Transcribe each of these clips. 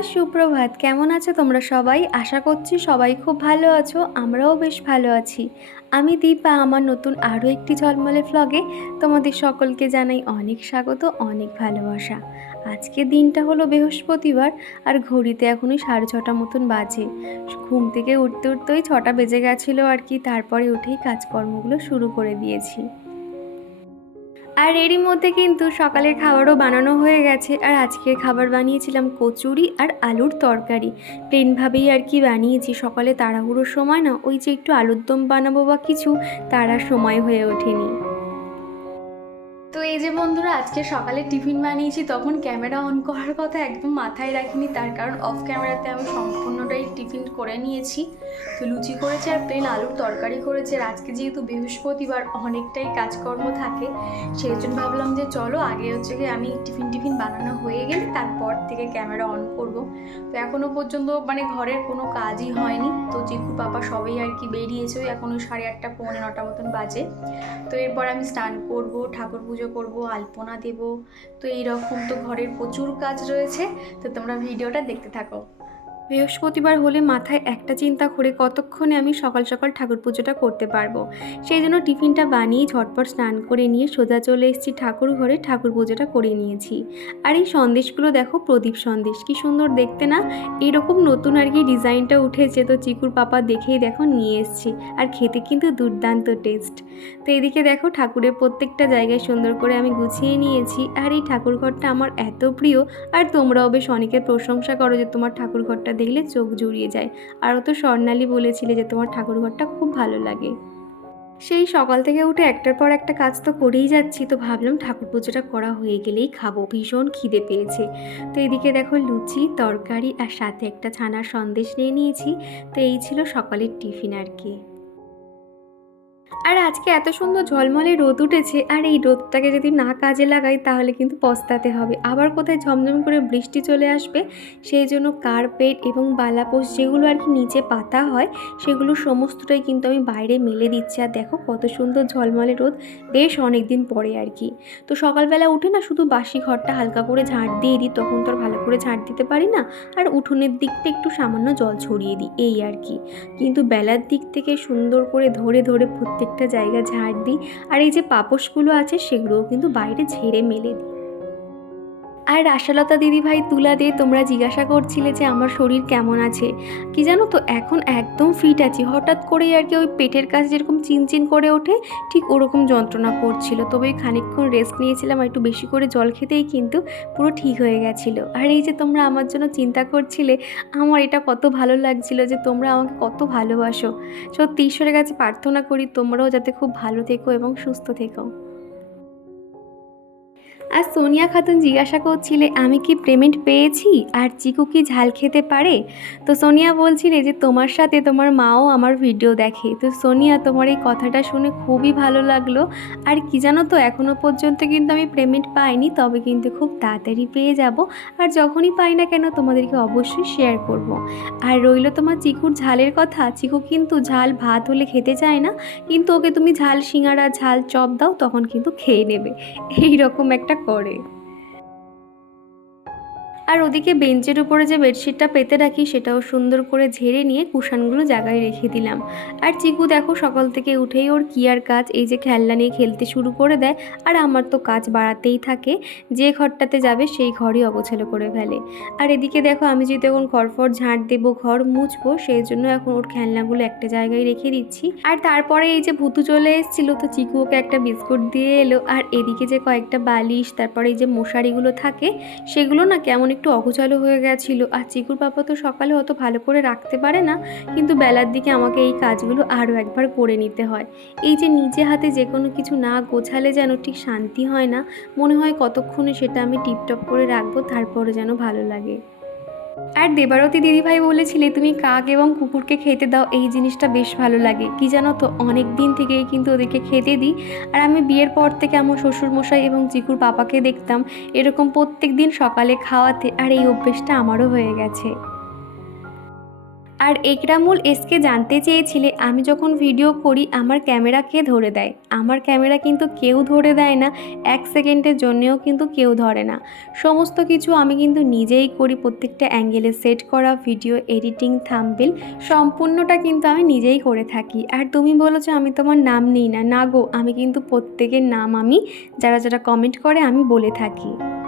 আছো তোমরা সবাই? আশা করছি সবাই খুব ভালো আছো, আমরাও বেশ ভালো আছি। আমি দীপা, আমার নতুন আরও একটি ঝলমলে ফ্লগে তোমাদের সকলকে জানাই অনেক স্বাগত, অনেক ভালোবাসা। আজকে দিনটা হলো বৃহস্পতিবার, আর ঘড়িতে এখনই সাড়ে ছটা মতন বাজে। ঘুম থেকে উঠতে উঠতেই ছটা বেজে গেছিল আর কি, তারপরে উঠেই কাজকর্মগুলো শুরু করে দিয়েছি। আর এরই মধ্যে কিন্তু সকালের খাবারও বানানো হয়ে গেছে। আর আজকের খাবার বানিয়েছিলাম কচুরি আর আলুর তরকারি। প্লেনভাবেই আর কি বানিয়েছি সকালে তাড়াহুড়োর সময় না, ওই যে একটু আলুর দম বানাবো বা কিছু, তারা সময় হয়ে ওঠেনি। তো এই যে বন্ধুরা, আজকে সকালে টিফিন বানিয়েছি, তখন ক্যামেরা অন করার কথা একদম মাথায় রাখিনি, তার কারণ অফ ক্যামেরাতে আমি সম্পূর্ণটাই টিফিন করে নিয়েছি। তো লুচি করেছে আর প্লেন আলুর তরকারি করেছে, আর আজকে যেহেতু বৃহস্পতিবার অনেকটাই কাজকর্ম থাকে, সেই জন্য ভাবলাম যে চলো, আগে হচ্ছে কি আমি টিফিন টিফিন বানানো হয়ে গেলে তারপর থেকে ক্যামেরা অন করব। তো এখনও পর্যন্ত মানে ঘরের কোনো কাজই হয়নি, তো জিকু পাপা সবাই আর কি বেরিয়েছে এখনও সাড়ে আটটা, পৌনে নটা মতন বাজে, তো এরপর আমি স্নান করব, ঠাকুর পুজো করব আলপনা দেব। তো এইরকম তো ঘরের প্রচুর কাজ রয়েছে। তো তোমরা ভিডিওটা দেখতে থাকো। বৃহস্পতিবার হলে মাথায় একটা চিন্তা করে কতক্ষণে আমি সকাল সকাল ঠাকুর পুজোটা করতে পারব। সেই জন্য টিফিনটা বানিয়ে ঝটপট স্নান করে নিয়ে সোজা চলে এসেছি ঠাকুর ঘরে ঠাকুর পুজোটা করে নিয়েছি। আর এই সন্দেশগুলো দেখো, প্রদীপ সন্দেশ, কি সুন্দর দেখতে না? এরকম নতুন আর কি ডিজাইনটা উঠেছে তো চিকুর পাপা দেখেই দেখো নিয়ে এসছি। আর খেতে কিন্তু দুর্দান্ত টেস্ট। তো এদিকে দেখো ঠাকুরের প্রত্যেকটা জায়গায় সুন্দর করে আমি গুছিয়ে নিয়েছি। আর এই ঠাকুর ঘরটা আমার এত প্রিয়। আর তোমরাও বেশ অনেকের প্রশংসা করো যে তোমার ঠাকুর ঘরটা দেখলে চোখ জুড়িয়ে যায়। আর ও তো স্বর্ণালী বলেছিলে যে তোমার ঠাকুরঘরটা খুব ভালো লাগে। সেই সকাল থেকে উঠে একটার পর একটা কাজ তো করেই যাচ্ছি, তো ভাবলাম ঠাকুর পুজোটা করা হয়ে গেলেই খাব। ভীষণ খিদে পেয়েছে। তো এদিকে দেখো লুচি, তরকারি আর সাথে একটা ছানার সন্দেশ নিয়ে নিয়েছি। তো এই ছিল সকালের টিফিন আর কি। আর আজকে এত সুন্দর ঝলমলে রোদ উঠেছে, আর এই রোদটাকে যদি না কাজে লাগাই তাহলে কিন্তু পস্তাতে হবে। আবার কোথায় ঝমঝম করে বৃষ্টি চলে আসবে, সেই জন্য কার্পেট এবং বালাপোষ যেগুলো আর কি নিচে পাতা হয়, সেগুলো সমস্তটাই কিন্তু আমি বাইরে মেলে দিচ্ছি। আর দেখো কত সুন্দর ঝলমলে রোদ, বেশ অনেক দিন পরে আর কি। তো সকালবেলা উঠে না শুধু বাসি ঘরটা হালকা করে ঝাঁট দিয়ে দিই, তখন তো আর ভালো করে ঝাঁট দিতে পারি না, আর উঠোনের দিকটা একটু সামান্য জল ছড়িয়ে দিই, এই আর কি। কিন্তু বেলার দিক থেকে সুন্দর করে ধরে ধরে প্রত্যেকটা জায়গা ঝাড় দিই আর এই যে পাপোশগুলো আছে, সেগুলোও কিন্তু বাইরে ঝেড়ে মেলে দিই। আর আশালতা দিদিভাই তুলা দিয়ে তোমরা জিজ্ঞাসা করছিলে যে আমার শরীর কেমন আছে। কি জানো তো, এখন একদম ফিট আছি। হঠাৎ করেই আর কি ওই পেটের কাছে যেরকম চিনচিন করে ওঠে, ঠিক ওরকম যন্ত্রণা করছিল। তবে খানিকক্ষণ রেস্ট নিয়েছিলাম একটু বেশি করে জল খেতেই কিন্তু পুরো ঠিক হয়ে গেছিল। আর এই যে তোমরা আমার জন্য চিন্তা করছিলে, আমার এটা কত ভালো লাগছিল যে তোমরা আমাকে কত ভালোবাসো। সত্যি ঈশ্বরের কাছে প্রার্থনা করি তোমরাও যাতে খুব ভালো থেকো এবং সুস্থ থেকো। আর সোনিয়া খাতুন জিজ্ঞাসা করছিলে, আমি কি পেমেন্ট পেয়েছি? আর চিকু কি ঝাল খেতে পারে? তো সোনিয়া বলছিলে যে, তোমার সাথে তোমার মাও আমার ভিডিও দেখে। তো সোনিয়া, তোমার এই কথাটা শুনে খুবই ভালো লাগল। আর কি জানো তো এখনও পর্যন্ত কিন্তু আমি পেমেন্ট পাইনি, তবে কিন্তু খুব তাড়াতাড়ি পেয়ে যাব। আর যখনই পাই না কেন, তোমাদেরকে অবশ্যই শেয়ার করব। আর রইল তোমার চিকুর ঝালের কথা। চিকু কিন্তু ঝাল ভাত হলে খেতে চায় না, কিন্তু ওকে তুমি ঝাল সিঙ্গারা, ঝাল চপ দাও, তখন কিন্তু খেয়ে নেবে। এই রকম একটা করে। আর ওদিকে বেঞ্চের উপরে যে বেডশিটটা পেতে রাখি, সেটাও সুন্দর করে ঝেড়ে নিয়ে কুশানগুলো জায়গায় রেখে দিলাম। আর চিকু দেখো সকাল থেকে উঠেই ওর কি আর কাজ, এই যে খেলনা নিয়ে খেলতে শুরু করে দেয়। আর আমার তো কাজ বাড়াতেই থাকে, যে ঘরটাতে যাবে সেই ঘরই অগোছালো করে ফেলে। আর এদিকে দেখো আমি যদি এখন ঘরফর ঝাঁট দেবো, ঘর মুছবো, সেই জন্য এখন ওর খেলনাগুলো একটা জায়গায় রেখে দিচ্ছি। আর তারপরে এই যে ভুতু চলে এসেছিল, তো চিকু ওকে একটা বিস্কুট দিয়ে এলো। আর এদিকে যে কয়েকটা বালিশ, তারপরে এই যে মশারিগুলো থাকে, সেগুলো না কেমন একটু অগোচালো হয়ে গেছিল। আর চিকুর পাপা তো সকালে অত ভালো করে রাখতে পারে না, কিন্তু বেলার দিকে আমাকে এই কাজগুলো আরও একবার করে নিতে হয়। এই যে নিজে হাতে যে কোনো কিছু না গোছালে যেন ঠিক শান্তি হয় না, মনে হয় কতক্ষণে সেটা আমি টিপটপ করে রাখব তারপরে যেন ভালো লাগে। আর দেবারতী দিদিভাই বলেছিলে, তুমি কাক এবং কুকুরকে খেতে দাও, এই জিনিসটা বেশ ভালো লাগে। কি জানো তো, অনেক দিন থেকেই কিন্তু ওদেরকে খেতে দিই। আর আমি বিয়ের পর থেকে আমার শ্বশুরমশাই এবং জিকুর বাবাকে দেখতাম, এরকম প্রত্যেক দিন সকালে খাওয়াতে, আর এই অভ্যেসটা আমারও হয়ে গেছে। আর একরামুল এসকে জানতে চেয়েছিলে, আমি যখন ভিডিও করি, আমার ক্যামেরা কে ধরে দেয়? আমার ক্যামেরা কিন্তু কেউ ধরে দেয় না, এক সেকেন্ডের জন্যেও কিন্তু কেউ ধরে না। সমস্ত কিছু আমি কিন্তু নিজেই করি, প্রত্যেকটা অ্যাঙ্গেলে সেট করা ভিডিও এডিটিং থাম্বেল সম্পূর্ণটা কিন্তু আমি নিজেই করে থাকি। আর তুমি বলেছ, আমি তোমার নাম নিই না। না গো, আমি কিন্তু প্রত্যেকের নাম আমি, যারা যারা কমেন্ট করে, আমি বলে থাকি।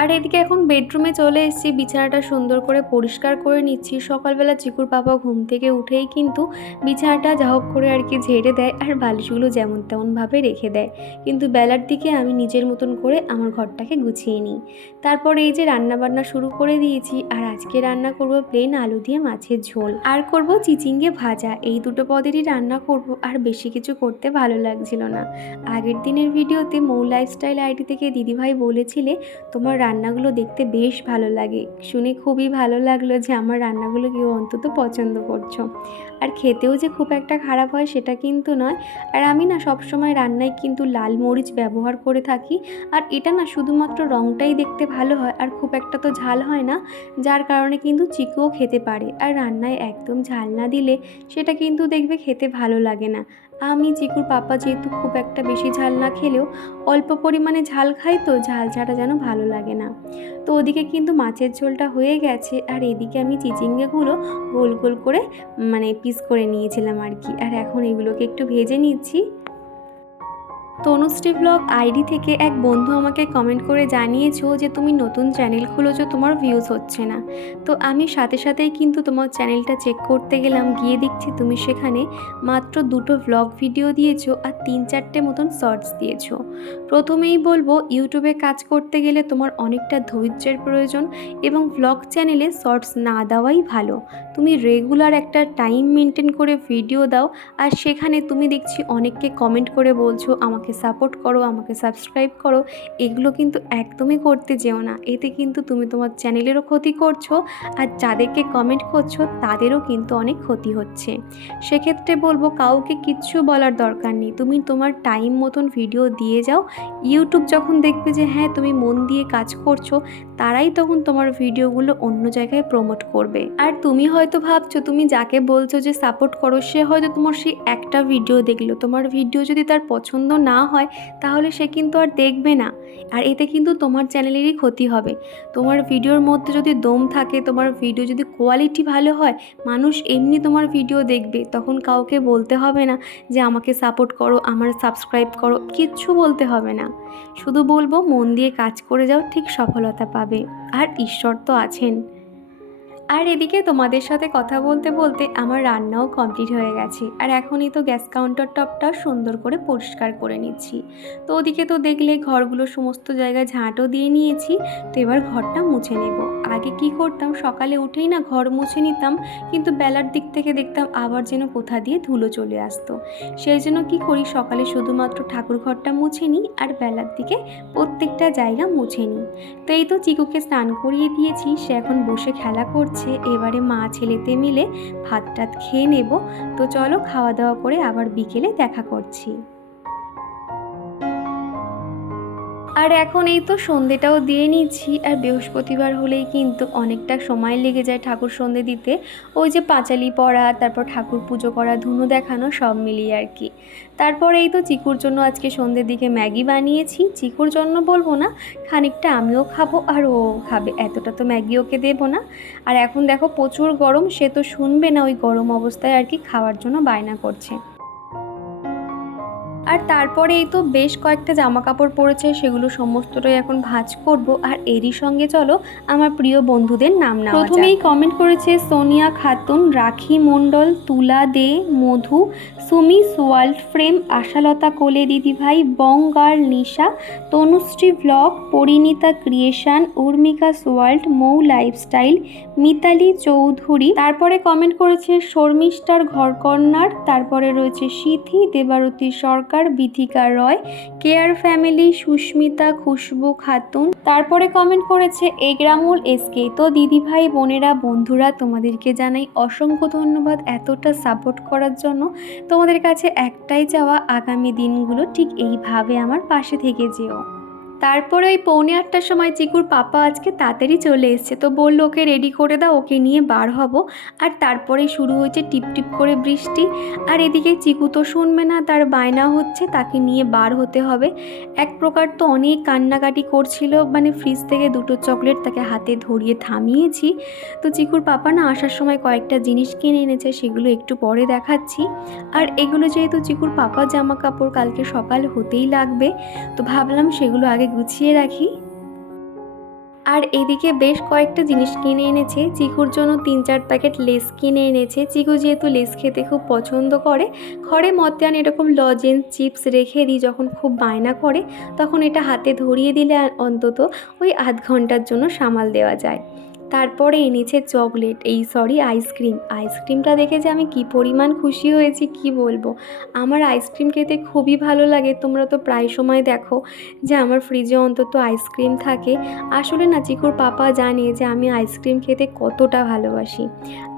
আর এদিকে এখন বেডরুমে চলে এসেছি, বিছানাটা সুন্দর করে পরিষ্কার করে নিচ্ছি। সকালবেলা চিকুর পাপা ঘুম থেকে উঠেই কিন্তু বিছানাটা যা হোক করে আর কি ঝেড়ে দেয় আর বালিশগুলো যেমন তেমনভাবে রেখে দেয়। কিন্তু বেলার দিকে আমি নিজের মতন করে আমার ঘরটাকে গুছিয়ে নিই। তারপর এই যে রান্না বান্না শুরু করে দিয়েছি আর আজকে রান্না করব প্লেন আলু দিয়ে মাছের ঝোল। আর করব চিচিঙ্গে ভাজা। এই দুটো পদেরই রান্না করব আর বেশি কিছু করতে ভালো লাগছিল না। আগের দিনের ভিডিওতে মৌ লাইফস্টাইল আইডি থেকে দিদিভাই বলেছিলে, তোমার রান্নাগুলো দেখতে বেশ ভালো লাগে। শুনে খুবই ভালো লাগল যে আমার রান্নাগুলো কেউ অন্তত পছন্দ করছ। আর খেতেও যে খুব একটা খারাপ হয় সেটা কিন্তু নয়। আর আমি না সবসময় রান্নায় কিন্তু লাল মরিচ ব্যবহার করে থাকি। আর এটা না শুধুমাত্র রঙটাই দেখতে ভালো হয় আর খুব একটা তো ঝাল হয় না, যার কারণে কিন্তু চিকুও খেতে পারে। আর রান্নায় একদম ঝাল না দিলে সেটা কিন্তু দেখবে খেতে ভালো লাগে না। আমি চিকুর পাপা যেহেতু খুব একটা বেশি ঝাল না খেলেও অল্প পরিমাণে ঝাল খাই তো ঝাল ছাড়া যেন ভালো লাগে না। তো ওদিকে কিন্তু মাছের ঝোলটা হয়ে গেছে আর এদিকে আমি চিচিঙ্গেগুলো গোল গোল করে মানে পিস করে নিয়েছিলাম আর কি। আর এখন এগুলোকে একটু ভেজে নিচ্ছি। তনুশ্রী ব্লগ আইডি থেকে এক বন্ধু আমাকে কমেন্ট করে জানিয়েছো যে তুমি নতুন চ্যানেল খুলেছো, তোমার ভিউজ হচ্ছে না। তো আমি সাথে সাথেই কিন্তু তোমার চ্যানেলটা চেক করতে গেলাম, গিয়ে দেখছি তুমি সেখানে মাত্র দুটো ভ্লগ ভিডিও দিয়েছ আর তিন চারটে মতন শর্টস দিয়েছ। প্রথমেই বলব ইউটিউবে কাজ করতে গেলে তোমার অনেকটা ধৈর্যের প্রয়োজন এবং ভ্লগ চ্যানেলে শর্টস না দেওয়াই ভালো। তুমি রেগুলার একটা টাইম মেনটেন করে ভিডিও দাও, আর সেখানে তুমি দেখছি অনেককে কমেন্ট করে বলছো, আমাকে সাপোর্ট করো, আমাকে সাবস্ক্রাইব করো, এগুলো কিন্তু একদমই করতে যেও না। এতে কিন্তু তুমি তোমার চ্যানেলেরও ক্ষতি করছ আর যাদেরকে কমেন্ট করছ তাদেরও কিন্তু অনেক ক্ষতি হচ্ছে। সেক্ষেত্রে বলব কাউকে কিচ্ছু বলার দরকার নেই। তুমি তোমার টাইম মতন ভিডিও দিয়ে যাও। ইউটিউব যখন দেখবে যে হ্যাঁ তুমি মন দিয়ে কাজ করছ, তারাই তখন তোমার ভিডিওগুলো অন্য জায়গায় প্রমোট করবে। আর তুমি হয়তো ভাবছ, তুমি যাকে বলছো যে সাপোর্ট করো, সে হয়তো তোমার সেই একটা ভিডিও দেখল। তোমার ভিডিও যদি তার পছন্দ না হয়, তাহলে সে কিন্তু আর দেখবে না। আর এতে কিন্তু তোমার চ্যানেলেরই ক্ষতি হবে। তোমার ভিডিওর মধ্যে যদি দম থাকে, তোমার ভিডিও যদি কোয়ালিটি ভালো হয়, মানুষ এমনি তোমার ভিডিও দেখবে। তখন কাউকে বলতে হবে না যে, আমাকে সাপোর্ট করো, আমার সাবস্ক্রাইব করো। কিচ্ছু বলতে হবে না। শুধু বলব, মন দিয়ে কাজ করে যাও, ঠিক সফলতা পাবে। আর ঈশ্বর তো আছেন। আর এদিকে তোমাদের সাথে কথা বলতে বলতে আমার রান্নাও কমপ্লিট হয়ে গেছে। আর এখনই তো গ্যাস কাউন্টার টপটা সুন্দর করে পরিষ্কার করে নিচ্ছি। তো ওদিকে তো দেখলে ঘরগুলো সমস্ত জায়গায় ঝাঁটও দিয়ে নিয়েছি। তো এবার ঘরটা মুছে নেব। আগে কি করতাম? সকালে উঠেই না ঘর মুছে নিতাম, কিন্তু বেলার দিক থেকে দেখতাম আবার যেন কোথা দিয়ে ধুলো চলে আসতো। সেই জন্য কী করি? সকালে শুধুমাত্র ঠাকুর ঘরটা মুছে নিই আর বেলার দিকে প্রত্যেকটা জায়গা মুছে নিই। তো এই তো চিকুকে স্নান করিয়ে দিয়েছি। সে এখন বসে খেলা করছে। এবারে মা ছেলেতে মিলে ভাত টাত খেয়ে নেব। তো চলো খাওয়া দাওয়া করে আবার বিকেলে দেখা করছি। আর এখন এই তো সন্ধেটাও দিয়ে নিচ্ছি, আর বৃহস্পতিবার হলেই কিন্তু অনেকটা সময় লেগে যায় ঠাকুর সন্ধে দিতে। ওই যে পাঁচালি পড়া, তারপর ঠাকুর পুজো করা, ধুনো দেখানো, সব মিলিয়ে আর কি। তারপর এই তো চিকুর জন্য আজকে সন্ধ্যের দিকে ম্যাগি বানিয়েছি। চিকুর জন্য বলব না, খানিকটা আমিও খাব, আর ও খাবে, এতটা তো ম্যাগি ওকে দেবো না। আর এখন দেখো প্রচুর গরম, সে তো শুনবে না ওই গরম অবস্থায় আর কি খাওয়ার জন্য বায়না করছে। আর তারপরে এই তো বেশ কয়েকটা জামা কাপড় পরেছে সেগুলো সমস্তটাই এখন ভাঁজ করব। আর এরই সঙ্গে চলো আমার প্রিয় বন্ধুদের নাম না প্রথমেই কমেন্ট করেছে Sonia Khatun Rakhi Mondal Tula De Madhu Sumi সোয়াল্ড frame Ashalata Kole Didibhai bong girl Nisha Tanushree blog Parineeta creation Urmika সোয়াল্ড Mou lifestyle Mitali Chowdhury. তারপরে কমেন্ট করেছে শর্মিষ্ঠার ঘর কর্নার তারপরে রয়েছে সিথি দেবারতী সরকার বিথিকা রয়, কেয়ার ফ্যামিলি সুস্মিতা খুশবু খাতুন। তারপরে কমেন্ট করেছে এগরামুল এসকে তো দিদিভাই, বোনেরা, বন্ধুরা, তোমাদেরকে জানাই অসংখ্য ধন্যবাদ এতটা সাপোর্ট করার জন্য। তোমাদের কাছে একটাই চাওয়া, আগামী দিনগুলো ঠিক এইভাবে আমার পাশে থেকে যেও। তারপরে ওই পৌনে আটটার সময় চিকুর পাপা আজকে তাড়াতাড়ি চলে এসছে, তো বলল, ওকে রেডি করে দাও, ওকে নিয়ে বার হব। আর তারপরে শুরু হয়েছে টিপ টিপ করে বৃষ্টি। আর এদিকে চিকু তো শুনবে না, তার বায়না হচ্ছে, তাকে নিয়ে বার হতে হবে। এক প্রকার তো অনেক কান্নাকাটি করছিল মানে ফ্রিজ থেকে দুটো চকলেট তাকে হাতে ধরিয়ে থামিয়েছি। তো চিকুর পাপা না আসার সময় কয়েকটা জিনিস কিনে এনেছে, সেগুলো একটু পরে দেখাচ্ছি। আর এগুলো যেহেতু চিকুর পাপা জামা কাপড় কালকে সকাল হতেই লাগবে, তো ভাবলাম সেগুলো আগে গুছিয়ে রাখি। আর এদিকে বেশ কয়েকটা জিনিস কিনে এনেছে। চিকুর জন্য তিন চার প্যাকেট লেস কিনে এনেছে। চিকু যেহেতু লেস খেতে খুব পছন্দ করে, ঘরে মতিয়ান এরকম লজেন্স চিপস রেখে দিই যখন খুব বায়না করে, তখন এটা হাতে ধরিয়ে দিলে অন্তত ওই আধ ঘণ্টার জন্য সামাল দেওয়া যায়। তারপরে এনেছে চকলেট, এই সরি আইসক্রিম আইসক্রিমটা দেখে যে আমি কি পরিমাণ খুশি হয়েছি, কি বলব? আমার আইসক্রিম খেতে খুবই ভালো লাগে। তোমরা তো প্রায় সময় দেখো যে আমার ফ্রিজে অন্তত আইসক্রিম থাকে। আসলে না, চিকুর পাপা জানে যে আমি আইসক্রিম খেতে কতটা ভালোবাসি।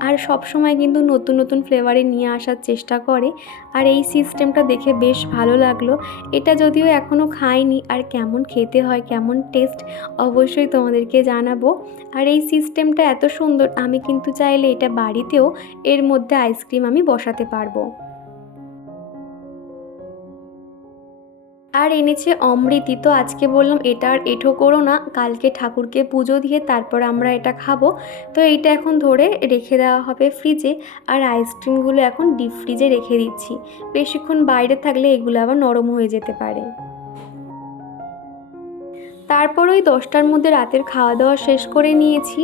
আর সব সময় কিন্তু নতুন নতুন ফ্লেভারে নিয়ে আসার চেষ্টা করে। আর এই সিস্টেমটা দেখে বেশ ভালো লাগল। এটা যদিও এখনও খাইনি, আর কেমন খেতে হয়, কেমন টেস্ট অবশ্যই তোমাদেরকে জানাব। আর এই সিস্টেমটা এত সুন্দর, আমি কিন্তু চাইলে এটা বাড়িতেও এর মধ্যে আইসক্রিম আমি বসাতে পারব। আর এনেছে অমৃতি, তো আজকে বললাম এটা আর এঠো করো না, কালকে ঠাকুরকে পুজো দিয়ে তারপর আমরা এটা খাব। তো এইটা এখন ধরে রেখে দেওয়া হবে ফ্রিজে, আর আইসক্রিমগুলো এখন ডিপ ফ্রিজে রেখে দিচ্ছি। বেশিক্ষণ বাইরে থাকলে এগুলো আবার নরম হয়ে যেতে পারে। তারপর ওই দশটার মধ্যে রাতের খাওয়া দাওয়া শেষ করে নিয়েছি।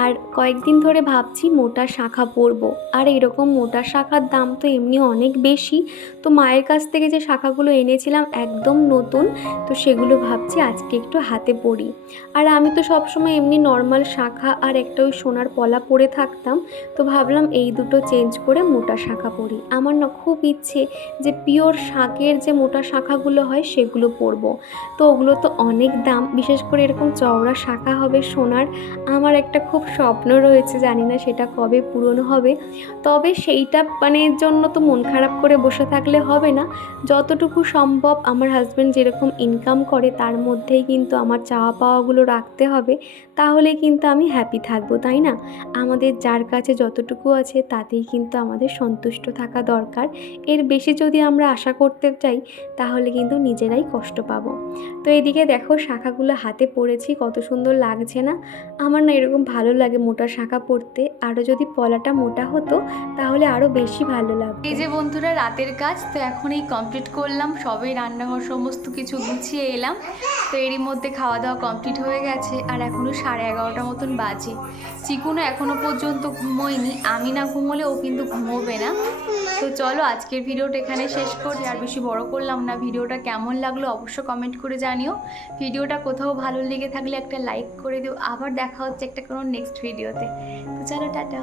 আর কয়েকদিন ধরে ভাবছি মোটা শাখা পরব। আর এরকম মোটা শাখার দাম তো এমনি অনেক বেশি। তো মায়ের কাছ থেকে যে শাখাগুলো এনেছিলাম একদম নতুন, তো সেগুলো ভাবছি আজকে একটু হাতে পরি। আর আমি তো সবসময় এমনি নর্মাল শাখা আর একটা ওই সোনার পলা পরে থাকতাম, তো ভাবলাম এই দুটো চেঞ্জ করে মোটা শাখা পরি। আমার না খুব ইচ্ছে যে পিওর শাকের যে মোটা শাখাগুলো হয় সেগুলো পরবো। তো ওগুলো তো অনেক দাম। বিশেষ করে এরকম চওড়া শাখা হবে সোনার, আমার একটা খুব স্বপ্ন রয়েছে, জানি না সেটা কবে পূরণ হবে। তবে সেইটা মানে জন্য তো মন খারাপ করে বসে থাকলে হবে না। যতটুকু সম্ভব আমার হাজব্যান্ড যেরকম ইনকাম করে, তার মধ্যেই কিন্তু আমার চাওয়া পাওয়াগুলো রাখতে হবে। তাহলে কিন্তু আমি হ্যাপি থাকব, তাই না? আমাদের যার কাছে যতটুকু আছে, তাতেই কিন্তু আমাদের সন্তুষ্ট থাকা দরকার। এর বেশি যদি আমরা আশা করতে চাই, তাহলে কিন্তু নিজেরাই কষ্ট পাবো। তো এদিকে দেখো শাখাগুলো হাতে পড়েছি, কত সুন্দর লাগছে না? আমার না এরকম ভালো লাগে মোটা শাখা পরতে আরও যদি পলাটা মোটা হতো, তাহলে আরও বেশি ভালো লাগতো। এই যে বন্ধুরা, রাতের কাজ, তো এখন এই কমপ্লিট করলাম। সবেই রান্নাঘর সমস্ত কিছু গুছিয়ে এলাম। তো এরই মধ্যে খাওয়া দাওয়া কমপ্লিট হয়ে গেছে, আর এখনও সাড়ে এগারোটা মতন বাজে। চিকুনও এখনও পর্যন্ত ঘুমোয়নি, আমি না ঘুমোলে ও কিন্তু ঘুমোবে না। তো চলো, আজকের ভিডিওটা এখানে শেষ করছি আর বেশি বড় করলাম না, ভিডিওটা কেমন লাগল অবশ্য কমেন্ট করে জানিও। ভিডিওটা কোথাও ভালো লেগে থাকলে একটা লাইক করে দিও। আবার দেখা হচ্ছে একটা কোনো নেক্সট ভিডিওতে তো চলো, টাটা।